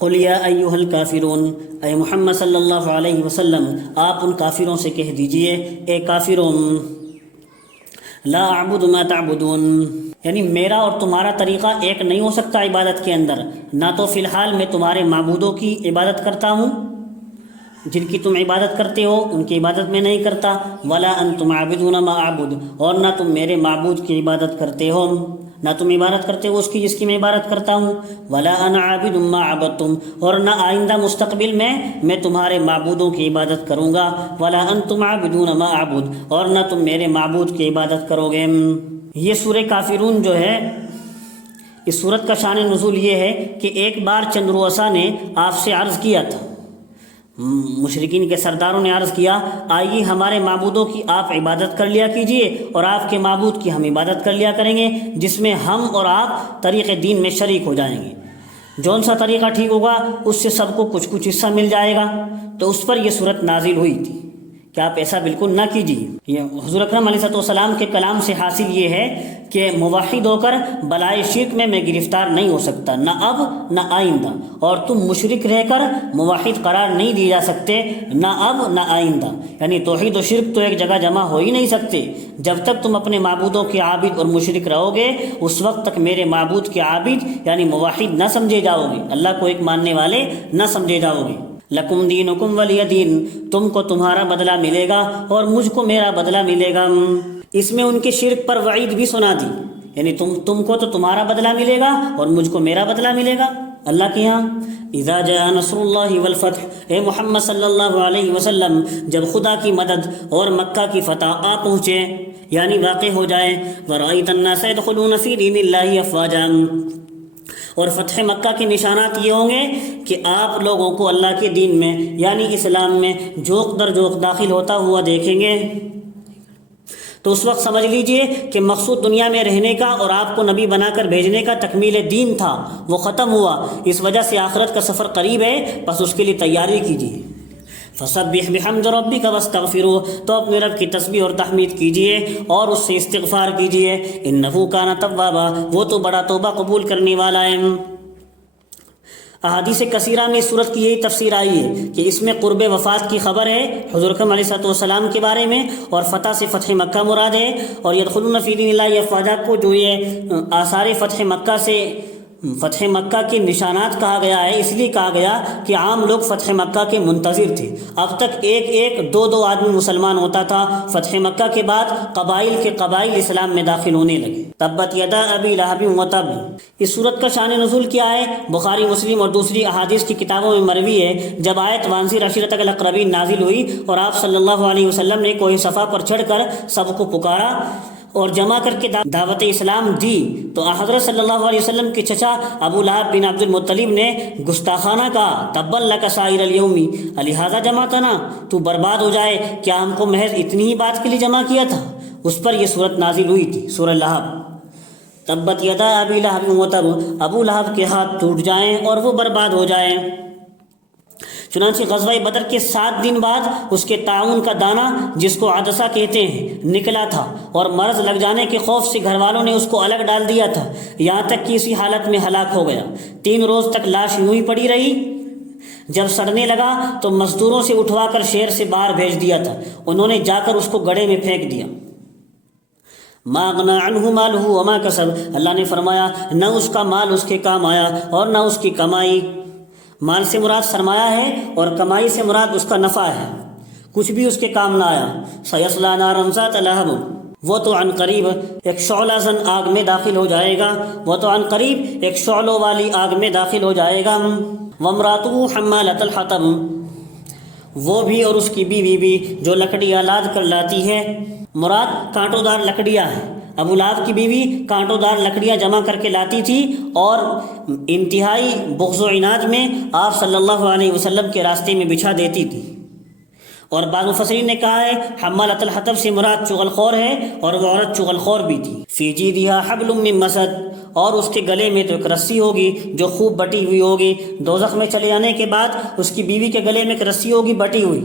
قل یا ایھا الکافرون، اے محمد صلی اللہ علیہ وسلم آپ ان کافروں سے کہہ دیجئے، اے کافرون، لا اعبد ما تعبدون، یعنی میرا اور تمہارا طریقہ ایک نہیں ہو سکتا عبادت کے اندر، نہ تو فی الحال میں تمہارے معبودوں کی عبادت کرتا ہوں، جن کی تم عبادت کرتے ہو ان کی عبادت میں نہیں کرتا، ولا انتم عابدون ما اعبد، اور نہ تم میرے معبود کی عبادت کرتے ہو، نہ تم عبادت کرتے ہو اس کی جس کی میں عبادت کرتا ہوں، ولا انا عابد ما عبدتم، اور نہ آئندہ مستقبل میں تمہارے معبودوں کی عبادت کروں گا، ولا انتم عابدون ما اعبد، اور نہ تم میرے معبود کی عبادت کرو گے۔ یہ سورہ کافرون جو ہے، اس سورت کا شان نزول یہ ہے کہ ایک بار چند رؤسا نے آپ سے عرض کیا تھا، مشرکین کے سرداروں نے عرض کیا، آئیے ہمارے معبودوں کی آپ عبادت کر لیا کیجئے اور آپ کے معبود کی ہم عبادت کر لیا کریں گے، جس میں ہم اور آپ طریق دین میں شریک ہو جائیں گے، جون سا طریقہ ٹھیک ہوگا اس سے سب کو کچھ کچھ حصہ مل جائے گا۔ تو اس پر یہ صورت نازل ہوئی تھی کہ آپ ایسا بالکل نہ کیجیے۔ یہ حضور اکرم علیہ السلام کے کلام سے حاصل یہ ہے کہ موحد ہو کر بلائے شرک میں گرفتار نہیں ہو سکتا، نہ اب نہ آئندہ، اور تم مشرک رہ کر موحد قرار نہیں دیے جا سکتے، نہ اب نہ آئندہ، یعنی توحید و شرک تو ایک جگہ جمع ہو ہی نہیں سکتے۔ جب تک تم اپنے معبودوں کے عابد اور مشرک رہو گے اس وقت تک میرے معبود کے عابد یعنی موحد نہ سمجھے جاؤ گے، اللہ کو ایک ماننے والے نہ سمجھے جاؤ گے۔ لکم دینکم ولی دین، تم کو تمہارا بدلہ ملے گا اور مجھ کو میرا بدلہ ملے گا۔ اس میں ان کے شرک پر وعید بھی سنا دی، یعنی تم کو تو تمہارا بدلہ ملے گا اور مجھ کو میرا بدلہ ملے گا اللہ کے ہاں۔ اذا جاء نصر اللہ والفتح، اے محمد صلی اللہ علیہ وسلم جب خدا کی مدد اور مکہ کی فتح آ پہنچے یعنی واقع ہو جائے، ورأیت الناس يدخلون فی دین اللہ افواجا، اور فتح مکہ کے نشانات یہ ہوں گے کہ آپ لوگوں کو اللہ کے دین میں یعنی اسلام میں جوق در جوق داخل ہوتا ہوا دیکھیں گے، تو اس وقت سمجھ لیجئے کہ مقصود دنیا میں رہنے کا اور آپ کو نبی بنا کر بھیجنے کا تکمیل دین تھا، وہ ختم ہوا، اس وجہ سے آخرت کا سفر قریب ہے، بس اس کے لیے تیاری کیجیے۔ فسبح بحمد ربک واستغفرہ، تو اپنے رب کی تسبیح اور تحمید کیجیے اور اس سے استغفار کیجیے، انہ کان توابا، وہ تو بڑا توبہ قبول کرنے والا ہے۔ احادیث کثیرہ میں سورت کی یہی تفسیر آئی ہے کہ اس میں قرب وفات کی خبر ہے حضور اکرم علیہ السلام کے بارے میں، اور فتح سے فتح مکہ مراد ہے، اور یدخلون فی دین اللہ افواجا کو جو یہ آثار فتح مکہ سے فتح مکہ کے نشانات کہا گیا ہے، اس لیے کہا گیا کہ عام لوگ فتح مکہ کے منتظر تھے، اب تک ایک دو آدمی مسلمان ہوتا تھا، فتح مکہ کے بعد قبائل کے قبائل اسلام میں داخل ہونے لگے۔ تبت یدا ابی لہب وتب، اس صورت کا شان نزول کیا ہے؟ بخاری مسلم اور دوسری احادیث کی کتابوں میں مروی ہے، جب آیت وانذر عشیرتک الاقربین نازل ہوئی اور آپ صلی اللہ علیہ وسلم نے کوہ صفا پر چڑھ کر سب کو پکارا اور جمع کر کے دعوت اسلام دی، تو حضرت صلی اللہ علیہ وسلم کے چچا ابو لہب بن عبد المطلب نے گستاخانہ کہا، تبا لک سائر الیوم لہذا جمعتنا، تو برباد ہو جائے، کیا ہم کو محض اتنی ہی بات کے لیے جمع کیا تھا؟ اس پر یہ صورت نازل ہوئی تھی، سورہ لہب، تبت یدا ابی لہب وتب، ابو لہب کے ہاتھ ٹوٹ جائیں اور وہ برباد ہو جائیں۔ چنانچہ غزوہ بدر کے 7 دن بعد اس کے طاعون کا دانہ جس کو عدسہ کہتے ہیں نکلا تھا، اور مرض لگ جانے کے خوف سے گھر والوں نے اس کو الگ ڈال دیا تھا، یہاں تک کہ اسی حالت میں ہلاک ہو گیا۔ 3 روز تک لاش یوں ہی پڑی رہی، جب سڑنے لگا تو مزدوروں سے اٹھوا کر شہر سے باہر بھیج دیا تھا، انہوں نے جا کر اس کو گڑھے میں پھینک دیا۔ ما اغنى عنه ماله وما کسب، اللہ نے فرمایا نہ اس کا مال اس کے کام آیا اور نہ اس کی کمائی، مال سے مراد سرمایہ ہے اور کمائی سے مراد اس کا نفع ہے، کچھ بھی اس کے کام نہ آیا۔ سیصلی نارا ذات لہب، وہ تو عن قریب ایک شعلہ زن آگ میں داخل ہو جائے گا، وہ تو عن قریب ایک شعلوں والی آگ میں داخل ہو جائے گا۔ وامرأتہ حمالۃ الحطب، وہ بھی اور اس کی بیوی بھی جو لکڑیاں لاد کر لاتی ہے، مراد کانٹوں دار لکڑیاں ہیں، ابو لہب کی بیوی کانٹوں دار لکڑیاں جمع کر کے لاتی تھی اور انتہائی بغض و عناد میں آپ صلی اللہ علیہ وسلم کے راستے میں بچھا دیتی تھی۔ اور بعض مفسرین نے کہا ہے حمالۃ الحطب سے مراد چغل خور ہے، اور وہ عورت چغل خور بھی تھی۔ فی جیدہا حبل من مسد، اور اس کے گلے میں تو ایک رسی ہوگی جو خوب بٹی ہوئی ہوگی، دوزخ میں چلے جانے کے بعد اس کی بیوی کے گلے میں ایک رسی ہوگی بٹی ہوئی۔